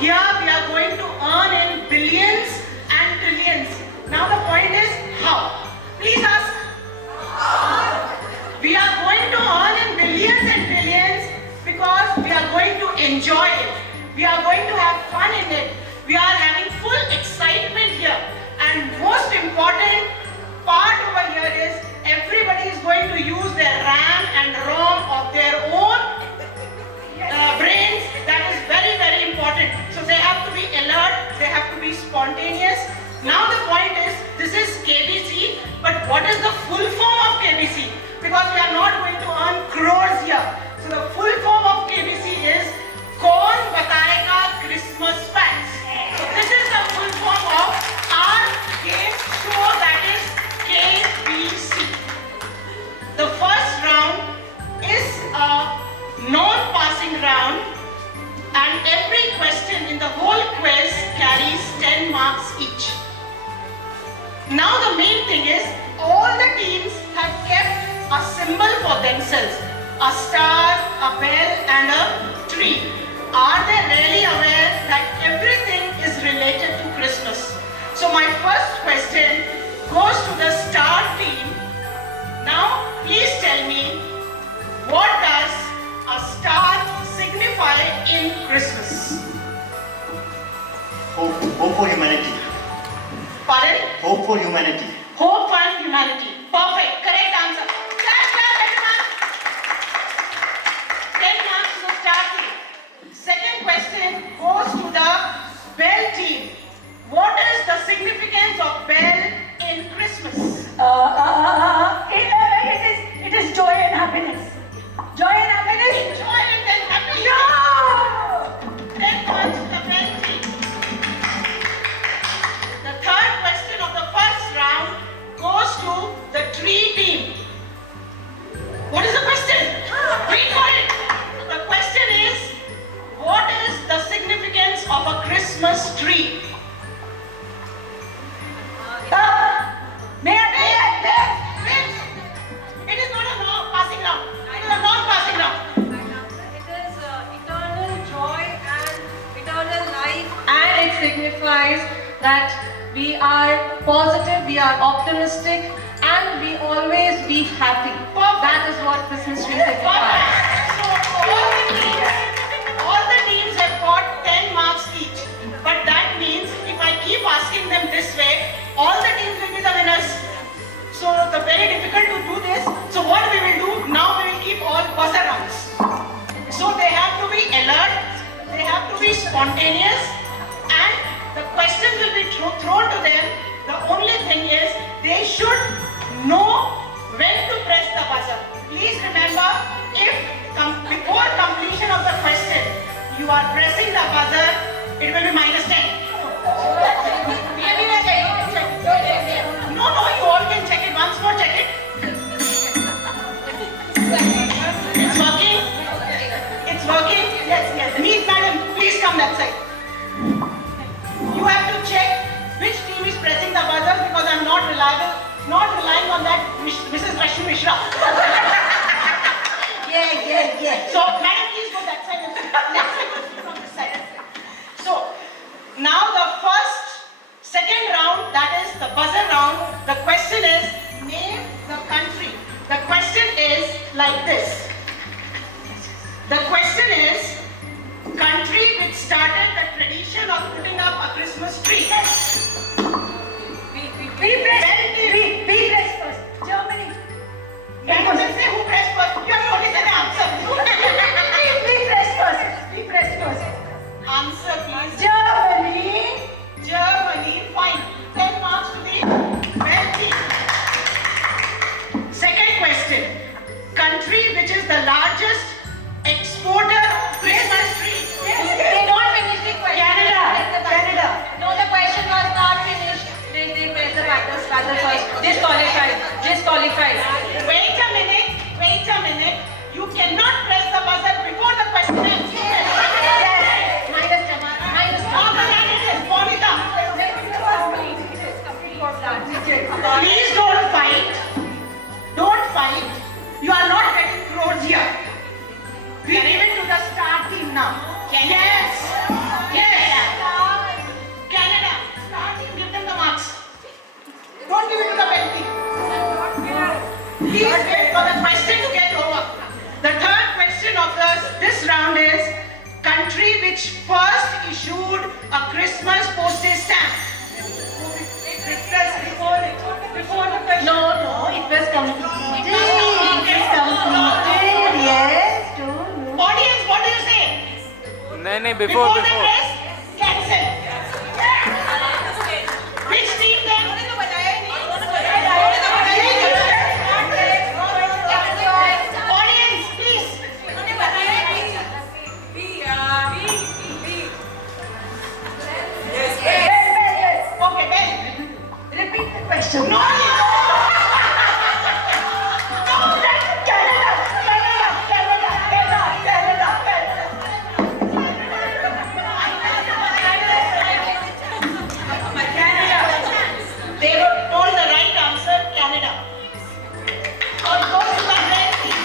Here we are going to earn in billions and trillions. Now the point is how? Please ask. We are going to earn in billions and trillions because we are going to enjoy it. We are going to have fun in it. We are having full excitement here. And most important part over here is everybody is going to use their RAM and ROM of their own brains. That is very, very important. So they have to be alert, they have to be spontaneous. Now the point is, this is KBC, but what is the full form of KBC? Because we are not going to earn crores here. So the full form of KBC is Kaun Batayega Christmas Facts. So this is the full form of our game show, that is KBC. The first round is a non-passing round, and every question in the whole quiz carries 10 marks each. Now the main thing is, all the teams have kept a symbol for themselves. A star, a bell and a tree. Are they really aware that everything is related to Christmas? So my first question goes to the star team. Now please tell me, what does a star signify in Christmas? Hope for humanity. Pardon? Hope for humanity. Hope and humanity. Perfect. Correct answer. Clap, clap, everyone. 10 marks to the star team. Second question goes to the bell team. What is the significance of bell in Christmas? It is joy and happiness. Joy and happiness. Joy and happiness. No! 10 points to the bell team. The third question of the first round goes to the tree team. What is the question? Wait for it. The question is, what is the significance of a Christmas tree? Wait. It is not a passing round. It is a non-passing round. It is eternal joy and signifies that we are positive, we are optimistic, and we always be happy. That is what Christmas tree signifies. So all the teams have got 10 marks each. But that means if I keep asking them this way, all the teams will be the winners. So it's very difficult to do this. So what we will do, now we will keep all buzzer rounds. So they have to be alert, they have to be spontaneous, and the questions will be thrown to them. The only thing is they should know when to press the buzzer. Please remember, if before completion of the question you are pressing the buzzer, it will be -10. No, you all can check it once more. Check it. It's working. It's working. Yes. Meet madam, please come that side. You have to check which team is pressing the buzzer because I'm not relying on that Mrs. Rashmi Mishra. Yeah. So madam, please go that side. Let's see from this side. So now the second round, that is the buzzer round. The question is, name the country. The question is like this. The question is, country which started the tradition of putting up a Christmas tree. We press first. Germany. Madam will say who pressed first. You have only said the answer. We press first. Answer please. Germany. Fine. 10 marks to the red team. Second question. Country which is the largest exporter of Christmas trees. They don't finish the question. Canada. No, the question was not finished. They press the buzzer first. Disqualified. Wait a minute. You cannot press the buzzer before the question ends. Yes. Minus 10. After that it is Bonita. Please don't fight. You are not getting crores here. We give it to the star team now. Yes. Canada. Star team, give them the marks. Don't give it to the bell team. Please wait for the question to get over. The third question of this round is, country which first issued a Christmas postage stamp. Before the question. No, it was completed. Yes, Audience, what do you say? नहीं Before the press, cancel. Which team then? Audience, please. Okay, Ben. Repeat the question. No. They were told the right answer, Canada. So it goes to the red team.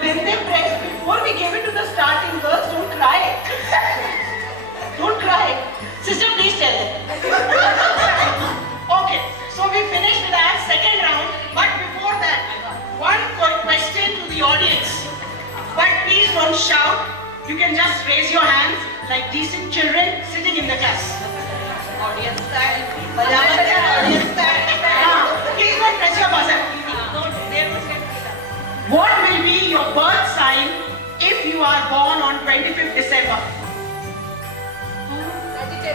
When they press, before we give it to the starting girls, don't cry. Don't cry. Sister, please tell them. Okay, so we finished with our second round, but before that, one question to the audience. But please don't shout. You can just raise your hands like decent children sitting in the class. Audience style. Audience style. Please don't press your buzzer. What will be your birth sign if you are born on 25th December?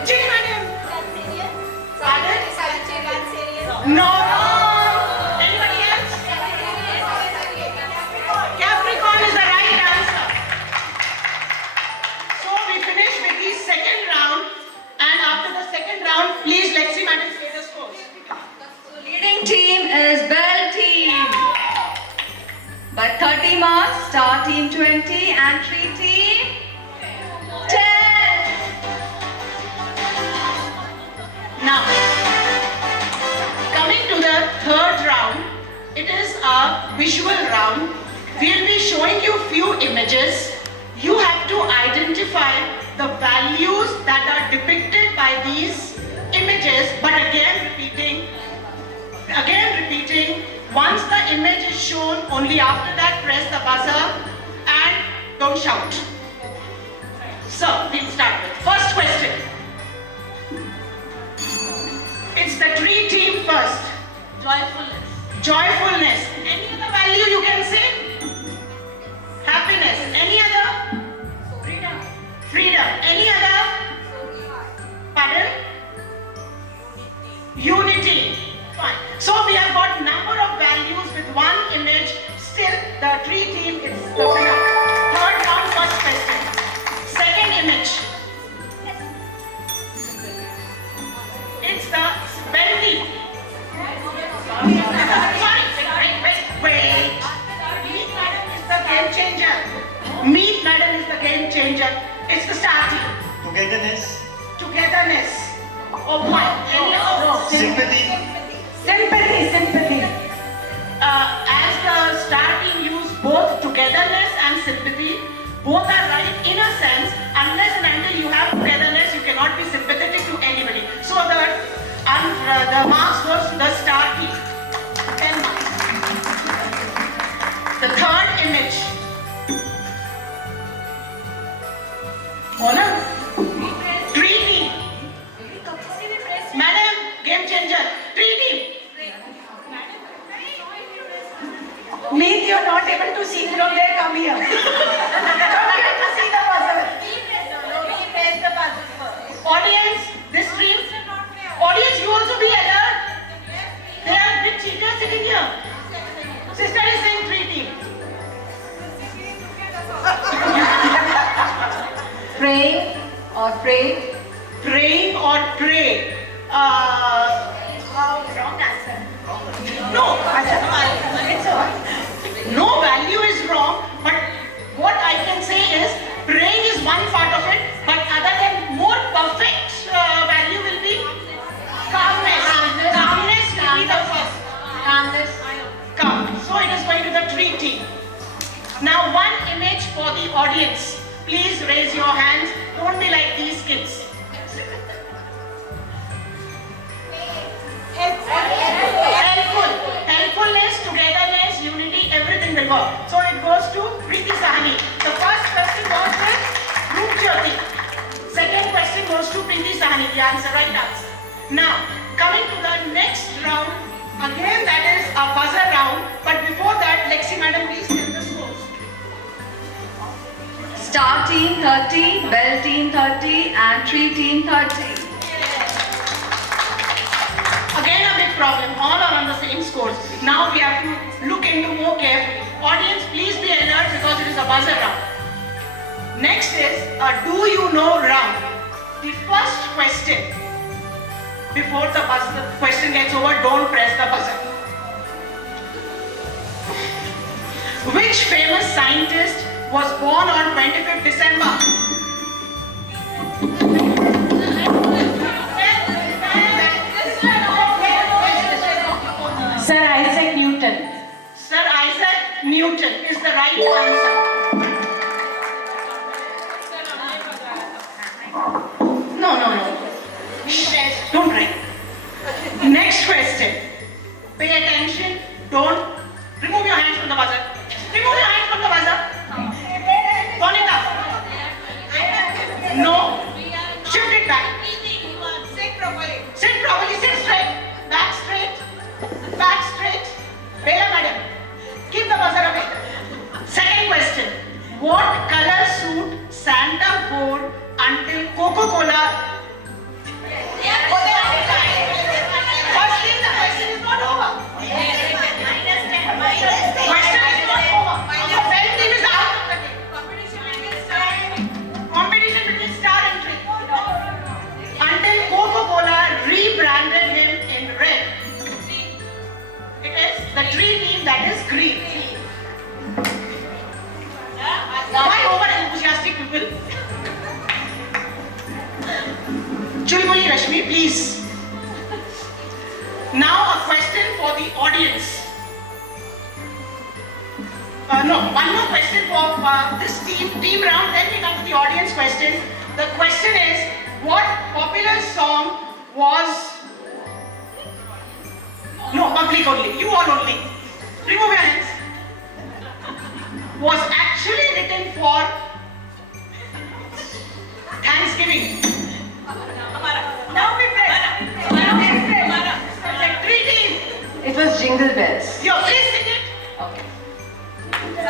Jai Madam. Pardon? No. Anybody else? Capricorn is the right answer. So we finish with the second round, and after the second round, please Lexi Madam say the scores. Leading team is Bell team. By 30 marks, Star team 20, Entry team 10. Now, coming to the third round, it is a visual round. We'll be showing you few images. You have to identify identify the values that are depicted by these images, but again repeating, once the image is shown, only after that press the buzzer and don't shout. So, we'll start with first question. It's the tree team first. Joyfulness. Joyfulness. Any other value you can say? Happiness. Any other? Freedom. Freedom. Any other? Pardon? Unity. Fine. So we have got number of values with one image. Still, the tree team is the winner. Third round, first question. Second image. It's the wealthy. Wait. Meet madam is the game changer. Meet madam is the game changer. It's the star team. Togetherness. Oh boy. Sympathy. Sympathy. As the star team use both togetherness and sympathy, both are right in a sense. Unless and until you have togetherness, you cannot be sympathetic to anybody. So the marks goes to the star team. 10 marks. The third image. Honor. Tree team. Madam, game changer. Tree team. Meet you're not able to see from there, come here. Don't get to see the buzzer. Audience, this stream. Audience, you also be alert. There are big cheaters sitting here. Sister is saying tree team. Praying or pray. Praying or pray. Wrong answer. No. No value is wrong, but what I can say is praying is one part of it, but other than more perfect value will be calmness. Calmness will be the first. Calm. So it is going to the tree team. Now one image for the audience. Please raise your hands. Don't be like these kids. Helpfulness, togetherness, unity, everything will work. So it goes to Preeti Sahani. The first question was with Roop Jyoti. Second question goes to Preeti Sahani, the right answer. Now, coming to the next round, again that is a buzzer round, but before that, Lexi madam, please tell the scores. Star team 30, Bell team 30, and Tree team 30. Again a big problem, all are on the same scores. Now we have to look into more carefully. Audience, please be alert because it is a buzzer round. Next is a do you know round. The first question, before the question gets over, don't press the buzzer. Which famous scientist was born on 25th December? Sir Isaac Newton. Sir Isaac Newton is the right answer. No. Don't write. Next question. Pay attention. Don't remove your hands from the buzzer. Remove your hands from the buzzer. Monica. No. Shift it back. Sit properly. Sit straight. Back straight. Bella madam. Keep the buzzer away. Second question. What color suit Santa wore until Coca-Cola? Firstly, the question is not over. Question is not over. The bell team is out of the game. Competition between Star and Tree. Until Coca-Cola rebranded him in red. It is the Tree team that is green. Why over enthusiastic people? Chulbuli Rashmi, please. Now a question for the audience. No, one more question for this team round, then we come to the audience question. The question is, what popular song was... No, public only, you all only. Remove your hands. Was actually written for Thanksgiving. Now we press. Secretary team. It was Jingle Bells. Yo, please sing it. Okay.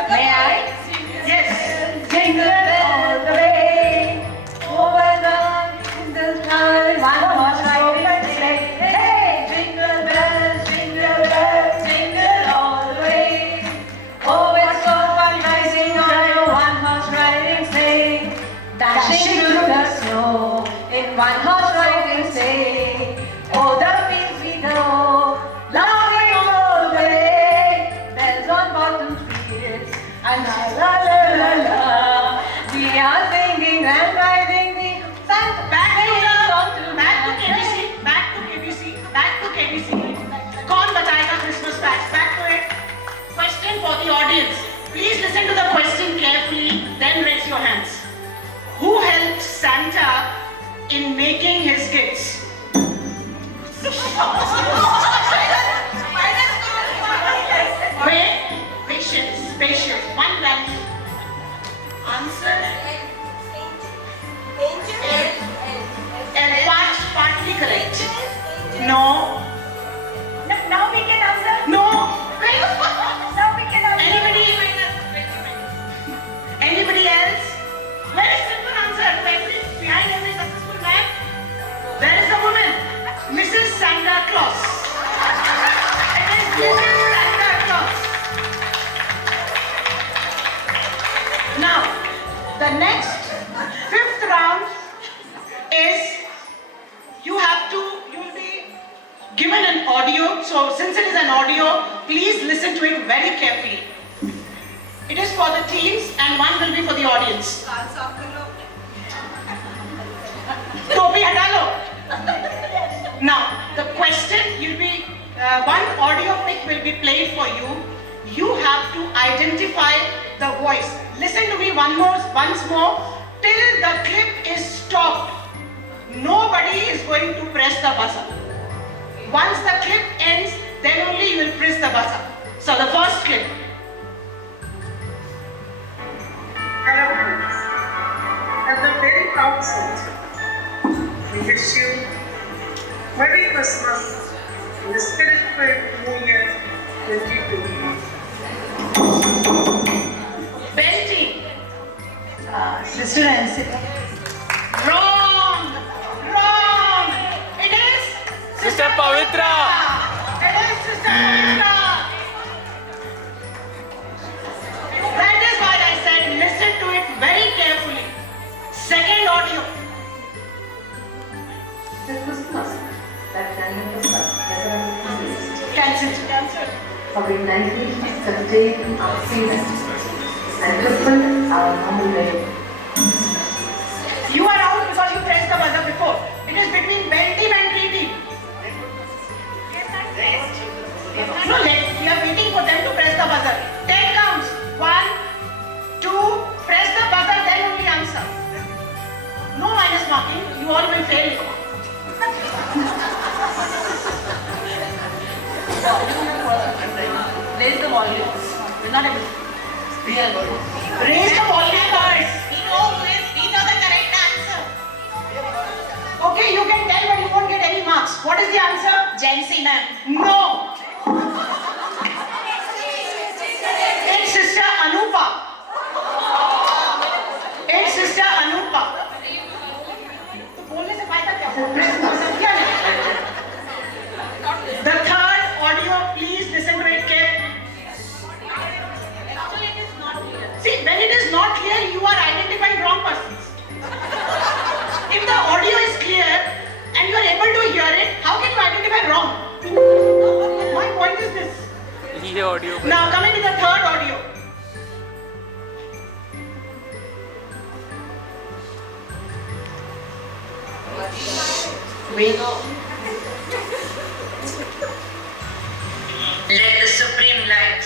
May I? Yes. Jingle all the way, over the jingle time, one horse open sleigh. Hey, jingle bells, jingle all the way. Oh, it's so fun riding on your one horse riding sleigh, dashing through the snow in one horse riding sleigh. Oh, the fields we go, laughing all the way, bells on bottom fields, and la la la la la. We are singing and riding the Santa Back to KBC. कौन बताएगा Christmas facts? Back to it. Question for the audience. Please listen to the question carefully, then raise your hands. Who helped Santa in making his gifts? Wait, patience. One value. Answer. And partly correct. No. Now we can answer. No. Now we can answer. Anybody else? Very simple answer. Behind every successful man, there is a woman. Mrs. Santa Claus. It is Mrs. Santa Claus. Now, the next fifth round is you'll be given an audio. So since it is an audio, please listen to it very carefully. It is for the teams and one will be for the audience. Topi hata lo. Now, the question one audio pic will be played for you. You have to identify the voice. Listen to me once more till the clip is stopped. Nobody is going to press the buzzer. Once the clip ends, then only you will press the buzzer. So the first clip. Hello, friends. At the very outset, we wish you Merry Christmas and the Spirit-filled New Year 2022. Betty. Sister Nancy. Wrong. It is Sister Pavitra. It is Sister Pavitra. That is why I said listen to it very carefully. Second audio. The Christmas, that random Christmas, Cancel. COVID-19 contained our season and crippled our normal day. You are out because you pressed the buzzer before. It is between Bell team and Tree team. No, we are waiting for them to press the buzzer. 10 counts. 1, 2, press the buzzer, then only answer. No minus marking. You all will fail. Raise the volume. We're not able to. Raise the volume first. We know the correct answer. Okay, you can tell but you won't get any marks. What is the answer? Jancy ma'am. No. It's Sister Anupa. तो बोलने से फायदा क्या? क्या नहीं? The third audio, please listen to it carefully. See, when it is not clear, you are identifying wrong persons. If the audio is clear and you are able to hear it, how can you identify wrong? My point is this. Now coming to the third audio. Wait. Let the supreme light,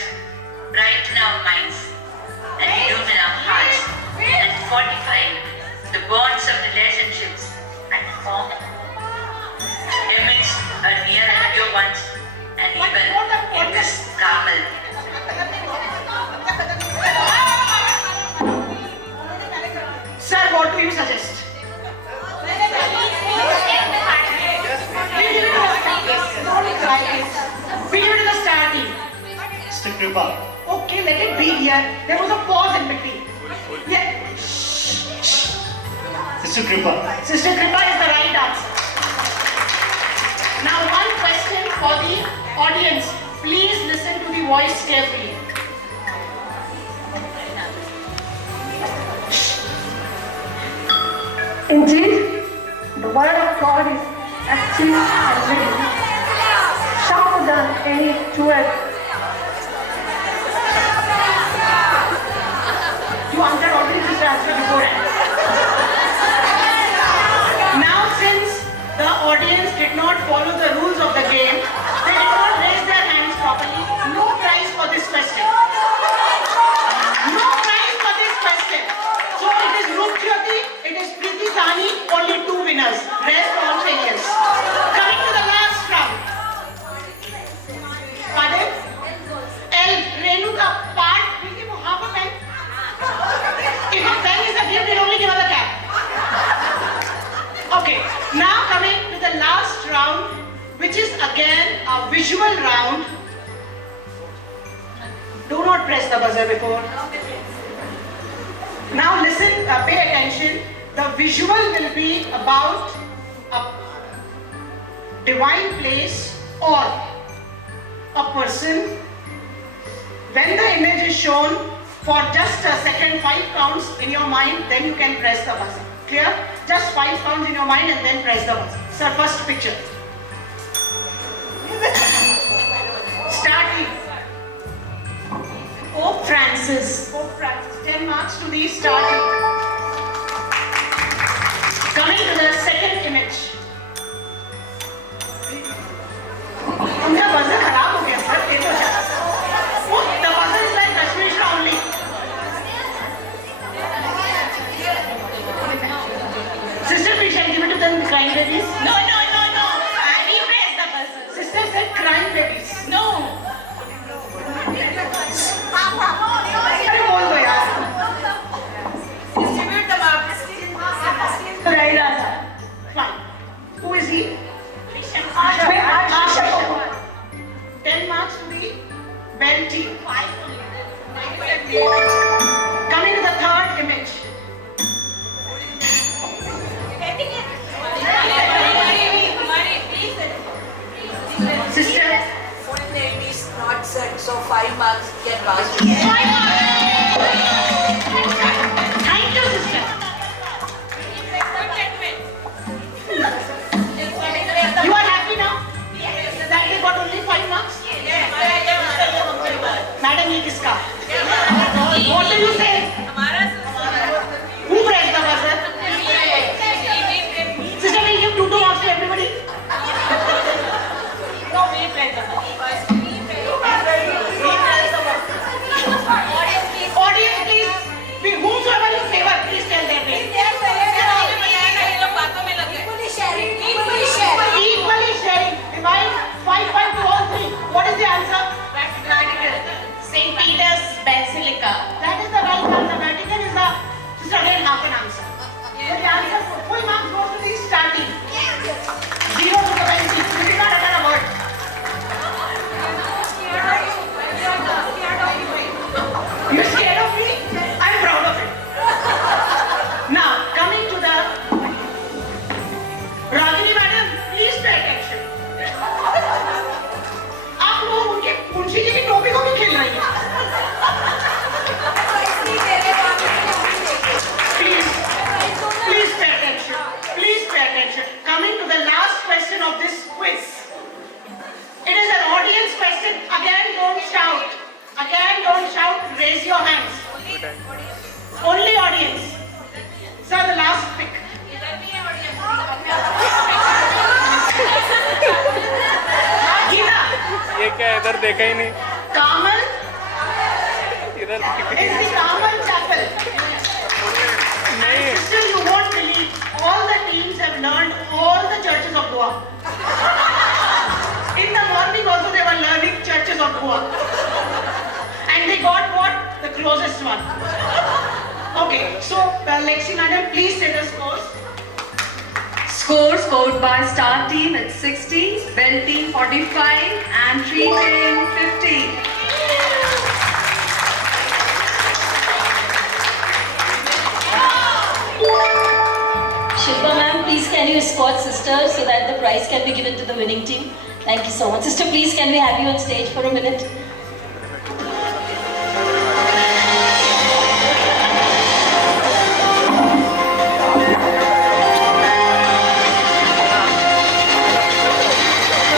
brighten our minds and illumine our hearts and fortify the bonds of relationships and form amidst our near and dear ones and even in this Carmel. Sir, what do you suggest? We give it to the star team. Mr. Kripa. Okay, let it be here. There was a pause in between. Yeah. Sister Kripa. Sister Kripa is the right answer. Now, one question for the audience. Please listen to the voice carefully. Indeed, the word of God is active and living, sharper than any two-edged. You answered already this answer beforehand. Now, since the audience did not follow the rules of the game, they did not raise their hands properly, no prize for this question. No prize for this question. So it is Rupjyoti, it is Preeti Sahni, only 2 winners. Rest all failures. Coming to the last round. Pardon? L. Renuka, part. We'll give half a pen. If a pen is a gift, we'll only give her the cap. Okay, now coming to the last round, which is again a visual round. Do not press the buzzer before. Now listen, pay attention. The visual will be about a divine place or a person. When the image is shown for just a second, 5 counts in your mind, then you can press the buzzer. Clear? Just 5 counts in your mind and then press the buzzer. Sir, first picture. Starting. Pope Francis. Pope Francis. 10 marks to the starting. Coming to the second image. उनका buzzer खराब हो गया sir. देखो जरा. The buzzer is like Kashmir only. Sister, please shall give it to the crying babies. No. We press the buzzer. Sister said crying babies. No. अरे बोल दो यार. Distribute the marks. Right answer. Fine. Who is he? Asha. 10 marks to the Bell team. Coming to the third image. Sister. Not set, so 5 marks get passed. Thank you, sister. You are happy now? That they got only 5 marks? Madam, ये किसका? What do you say? Who pressed the buzzer? Sister, will you give 2 marks to everybody? No, we press the buzzer. Audience, please. Whomsoever you favor, please tell their name. Equally sharing. Divide 5 to all 3. What is the answer? St. Peter's Basilica. That is the right answer. Vatican is the just again half an answer. So the answer full marks goes to the starting. 0 to the 20. You did not utter a word. You're scared of me? I'm proud of it. Now, coming to the Ragini madam, please pay attention. आप लोग उनके मुंशी जी की टोपी को क्यों खेल रही हैं? Please pay attention. Please pay attention. Coming to the last question of this quiz. It is an audience question. Again, don't shout. Again, don't shout. Raise your hands. Only audience. Sir, the last pick. Geeta. ये क्या इधर देखा ही नहीं. Kamal month. Okay, so Lexi madam, please say the scores. Scores scored by Star Team at 60, Bell Team 45 and Tree Team 50. Shilpa ma'am, please can you escort sister so that the prize can be given to the winning team? Thank you so much. Sister, please can we have you on stage for a minute?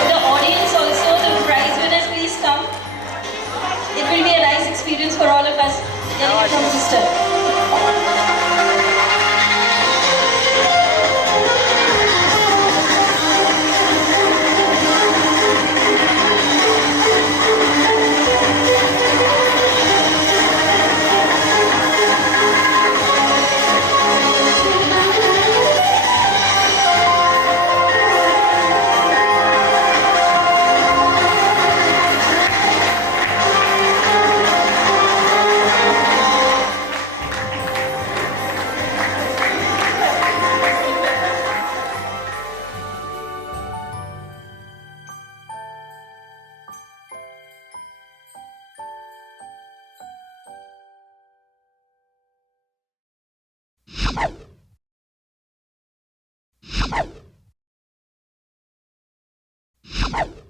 The audience also, the prize winners, please come. It will be a nice experience for all of us getting it from sister. You